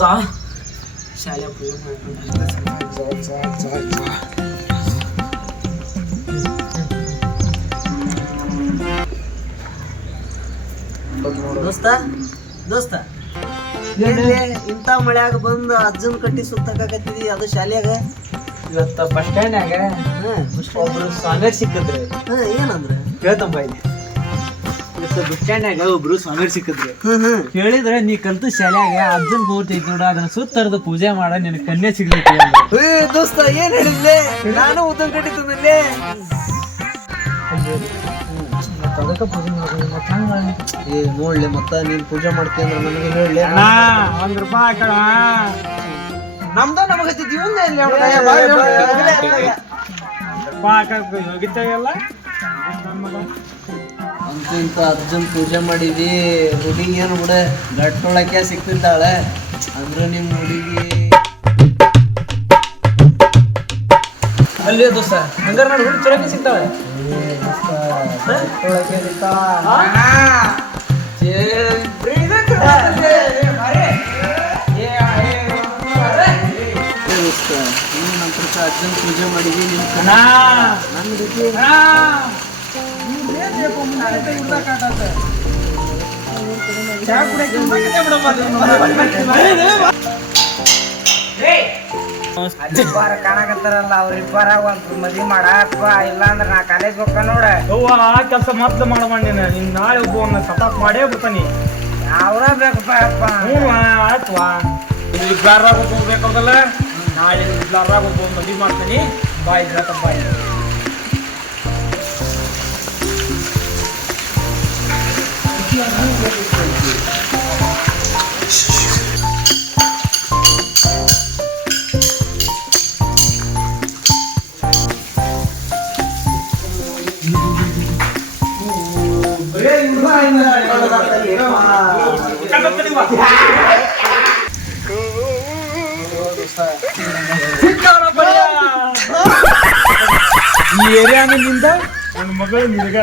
जा शाळेत ದೋಸ್ತ ದೋಸ್ತ ಇಂಥ ಮಳ್ಯಾಗ ಬಂದು ಅಜ್ಜನ ಕಟ್ಟಿ ಸುತ್ತಾಕತ್ತಿದಿ ಅದು ಶಾಲ್ಯಾಗ ಇವತ್ತ ಬಸ್ ಸ್ಟ್ಯಾಂಡ್ನಾಗ ಒಬ್ರು ಸ್ವಾಮಿಯರ್ ಸಿಕ್ಕಿದ್ರು. ಏನಂದ್ರ ಕೇಳ್ತಂಬ ಇಲ್ಲಿ ಇವತ್ತು ಬಸ್ ಸ್ಟ್ಯಾಂಡ್ನಾಗ ಒಬ್ರು ಸ್ವಾಮಿಯರ್ ಸಿಕ್ಕಿದ್ರು. ಹೇಳಿದ್ರೆ ನೀ ಕಲ್ತು ಶಾಲ್ಯಾಗ ಅಜ್ಜನ್ ಮೂರ್ತಿ ಐತಿ ನೋಡ, ಅದನ್ನ ಸುತ್ತರದ ಪೂಜೆ ಮಾಡ ನಿನ್ ಕನ್ಯೆ ಸಿಗ್ತೈತಿ. ದೋಸ್ತ ಏನ್ ಹೇಳಿದ್ಲೆ? ನಾನು ಉದ್ದನ್ ಕಟ್ಟಿ ತಂದಲ್ಲೇ ಅದಕ್ಕ ಪೂಜೆ ಮಾಡೋದು ಮತ್ತೆ ಹಂಗ ನೋಡ್ಲಿ ಮತ್ತ ನೀನ್ ಪೂಜೆ ಮಾಡ್ತೀಯ ಅಂದ್ರೆ ನನಗೆ ಹೇಳಿ. ₹1 ಹಾಕಣ. ನಮ್ದ ನಮಗೈತಿ ಹೋಗಿತ್ತಲ್ಲ ಅಂತ ಇಂತ ಅರ್ಜುನ್ ಪೂಜೆ ಮಾಡಿದಿ. ಹುಡುಗಿ ಏನು ಬಿಡ ಗಟ್ಟೊಳಕ್ಕೆ ಸಿಕ್ತಿದ್ದಾಳೆ ಅಂದ್ರ ನಿಮ್ ಹುಡುಗಿ ಅಲ್ಲಿ ದೋಸ್ತ ಹಂಗಾರ ನೋಡಿ ಹುಡುಗಿ ಚೊಳಕ್ಕೆ ಸಿಗ್ತಾಳೆ. ಗಟ್ಟೊಳಕ್ಕೆ ಸಿಗ್ತಾಳ. ಅರ್ಜುನ್ ಪೂಜೆ ಮಾಡಿದಿ ನಿಮ್ ನನ್ನ ರೀತಿ ಕಾಣಕತ್ತಾರಲ್ಲ ಅವ್ರಿಬ್ಬರ ಒಂದ್ ಮದ್ವಿ ಮಾಡಪ್ಪ, ಇಲ್ಲಾಂದ್ರ ನಾ ಕಾಲೇಜ್ ಹೋಗ್ಕ ನೋಡ. ಆ ಕೆಲಸ ಮೊದ್ಲು ಮಾಡಬಂಡಿನ ನಿನ್ ನಾಳೆ ಒಬ್ಬವನ್ನ ಸಪಾತ್ ಮಾಡೇ ಬಿಡ್ತಾನಿ. ಅವ್ರ ಬೇಕಪ್ಪ ಅಪ್ಪ. ಆಯ್ತವಾ ಇಬ್ಲಾರಾಗ ಹೋಗ್ಬೇಕಲ್ಲ, ನಾಳೆ ಇಬ್ಲಾರಾಗ ಒಬ್ಬ ಮದ್ವಿ ಮಾಡ್ತೀನಿ. ಬಾಯ್ ಬಾಯ್. ಈ ಏರಿಯಾನಿಂದ ನನ್ನ ಮಗಳು ನಿನಗ